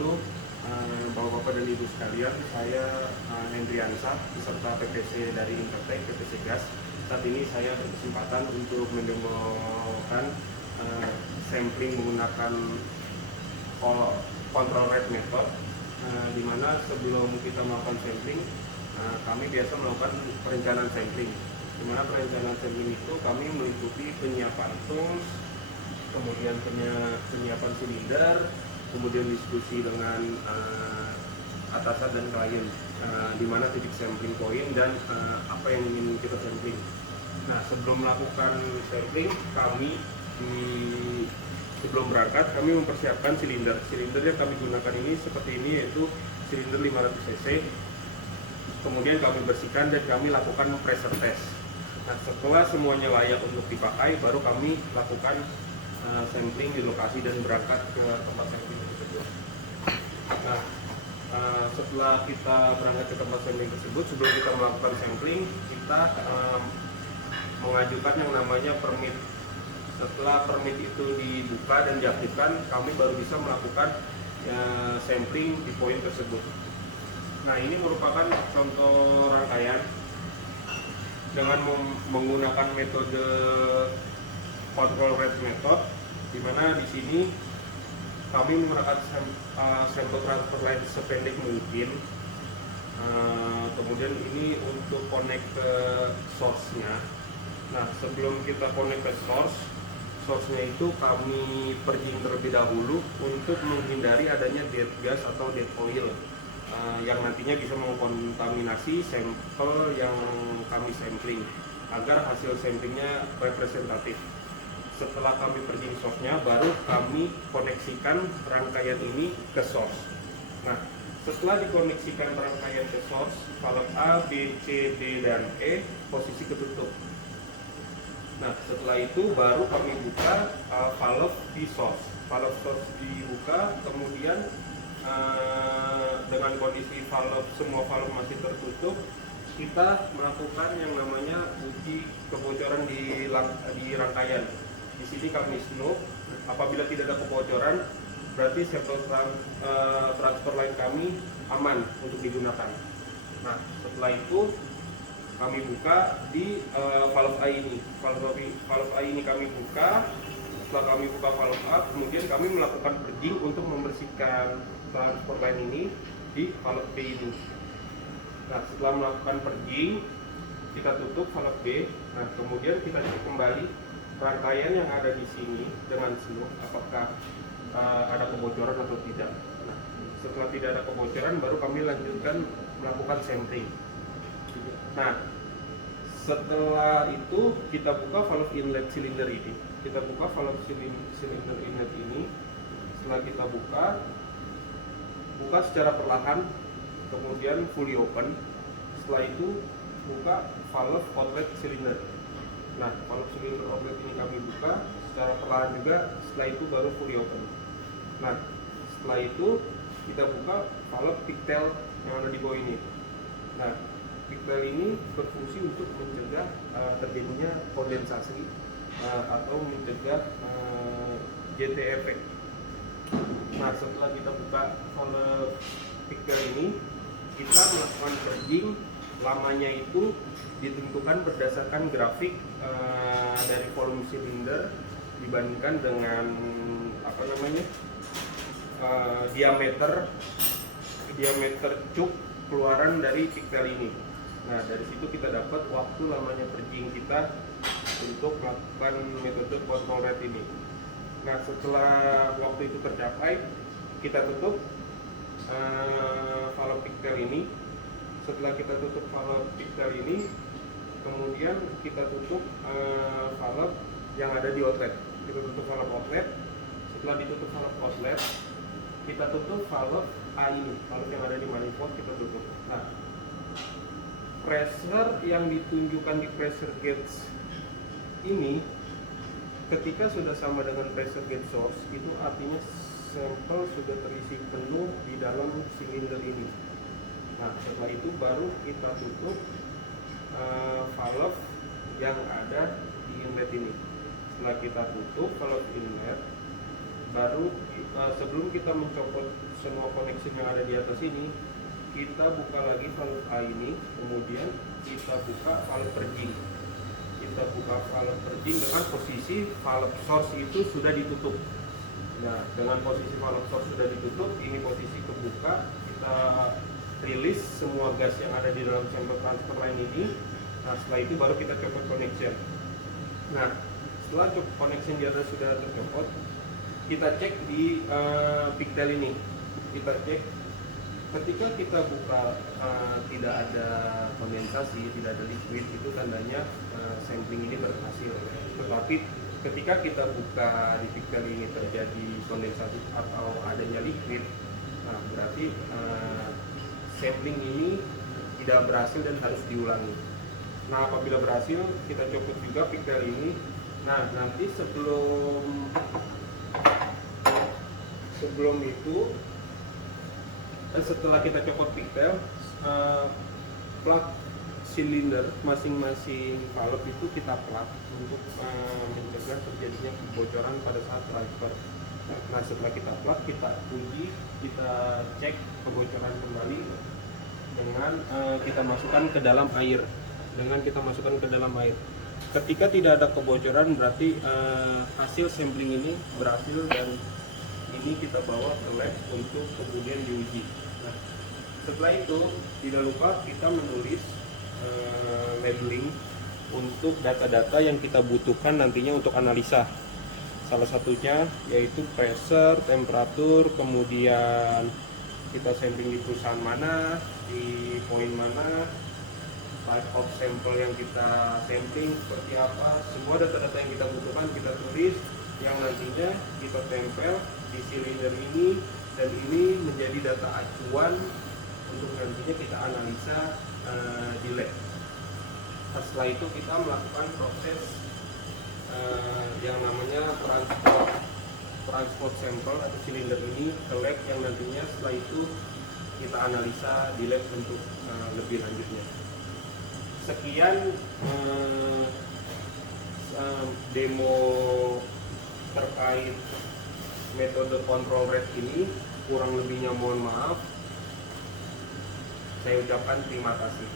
wabarakatuh. Bapak-bapak dan ibu sekalian, saya Hendriansa, peserta PPC dari Intertek PPC Gas. Saat ini saya berkesempatan untuk mendemokan sampling menggunakan control rate method, di mana sebelum kita melakukan sampling, kami biasa melakukan perencanaan sampling. Di mana perencanaan sampling itu kami meliputi penyiapan tools, kemudian penyiapan silinder, kemudian diskusi dengan atasan dan klien, di mana titik sampling point dan apa yang ingin kita sampling. Nah, sebelum melakukan sampling, sebelum berangkat kami mempersiapkan silinder. Silinder yang kami gunakan ini seperti ini, yaitu silinder 500 cc. Kemudian kami bersihkan dan kami lakukan pressure test. Nah, setelah semuanya layak untuk dipakai, baru kami lakukan sampling di lokasi dan berangkat ke tempat sampling tersebut. Nah, setelah kita berangkat ke tempat sampling tersebut, sebelum kita melakukan sampling, kita mengajukan yang namanya permit. Setelah permit itu dibuka dan diaktifkan, kami baru bisa melakukan sampling di poin tersebut. Nah, ini merupakan contoh rangkaian dengan menggunakan metode control rate method, di mana di sini kami menggunakan sampel transfer line sependek mungkin. Kemudian ini untuk connect ke source-nya. Nah, sebelum kita connect ke source-nya itu kami purging terlebih dahulu untuk menghindari adanya dead gas atau dead oil yang nantinya bisa mengkontaminasi sampel yang kami sampling, agar hasil samplingnya representatif. Setelah kami purging source-nya, baru kami koneksikan rangkaian ini ke source. Nah, setelah dikoneksikan rangkaian ke source, valve A, B, C, D, dan E posisi ketutup. Nah, setelah itu baru kami buka valve di source. Valve source dibuka, kemudian dengan kondisi semua valve masih tertutup, kita melakukan yang namanya uji kebocoran di rangkaian. Di sini kami snoop. Apabila tidak ada kebocoran, berarti sampel transfer line kami aman untuk digunakan. Nah, setelah itu kami buka di valve A ini. Valve A ini kami buka. Setelah kami buka valve A, kemudian kami melakukan purging untuk membersihkan transfer line ini di valve B ini. Nah, setelah melakukan purging, kita tutup valve B. Nah, kemudian kita cek kembali rangkaian yang ada di sini dengan snoop, apakah ada kebocoran atau tidak. Nah, setelah tidak ada kebocoran, baru kami lanjutkan melakukan sampling. Nah, setelah itu kita buka valve inlet silinder ini. Kita buka valve silinder inlet ini. Setelah kita buka secara perlahan, kemudian fully open. Setelah itu buka valve outlet silinder. Nah, valve silinder outlet ini kami buka secara perlahan juga. Setelah itu baru fully open. Nah, setelah itu kita buka valve pigtail yang ada di bawah ini. Nah, pigtail ini berfungsi untuk mencegah terjadinya kondensasi atau mencegah JT effect. Nah, setelah kita buka valve pigtail ini, kita melakukan purging. Lamanya itu ditentukan berdasarkan grafik dari volume silinder dibandingkan dengan diameter cuk keluaran dari pigtail ini. Nah, dari situ kita dapat waktu lamanya purging kita untuk melakukan metode control rate ini. Nah, setelah waktu itu tercapai, kita tutup valve pigtail ini. Setelah kita tutup valve pigtail ini, kemudian kita tutup valve yang ada di outlet. Kita tutup valve outlet. Setelah ditutup valve outlet, kita tutup valve A ini, valve yang ada di manifold kita tutup. Nah, pressure yang ditunjukkan di pressure gauge ini ketika sudah sama dengan pressure gauge source, itu artinya sampel sudah terisi penuh di dalam silinder ini. Nah, setelah itu baru kita tutup valve yang ada di inlet ini. Setelah kita tutup valve inlet, baru sebelum kita mencopot semua connection yang ada di atas ini, kita buka lagi valve A ini, kemudian kita buka valve purging. Kita buka valve purging dengan posisi valve source itu sudah ditutup. Nah, dengan posisi valve source sudah ditutup, ini posisi kebuka, kita rilis semua gas yang ada di dalam chamber transfer line ini. Nah, setelah itu baru kita copot connection. Nah, setelah connection di atas sudah tercopot, kita cek di pigtail ini. Kita cek ketika kita buka tidak ada kondensasi, tidak ada liquid, itu tandanya sampling ini berhasil. Tetapi ketika kita buka di pigtail ini terjadi kondensasi atau adanya liquid, nah berarti sampling ini tidak berhasil dan harus diulangi. Nah, apabila berhasil, kita copot juga pigtail ini. Nah, nanti sebelum itu, setelah kita copot pigtail, plug silinder masing-masing valve itu kita plug untuk mencegah terjadinya kebocoran pada saat transfer. Nah, setelah kita plug, kita uji, kita cek kebocoran kembali dengan kita masukkan ke dalam air. Ketika tidak ada kebocoran, berarti hasil sampling ini berhasil dan ini kita bawa ke lab untuk kemudian diuji. Nah, setelah itu tidak lupa kita menulis labeling untuk data-data yang kita butuhkan nantinya untuk analisa. Salah satunya yaitu pressure, temperatur, kemudian kita sampling di perusahaan mana, di poin mana, type of sample yang kita sampling seperti apa, semua data-data yang kita butuhkan kita tulis, yang nantinya kita tempel di silinder ini, dan ini menjadi data acuan untuk nantinya kita analisa di lab. Nah, setelah itu kita melakukan proses yang namanya transport sampel atau silinder ini ke lab, yang nantinya setelah itu kita analisa di lab untuk lebih lanjutnya. Sekian demo terkait metode control rate ini. Kurang lebihnya mohon maaf. Saya ucapkan terima kasih.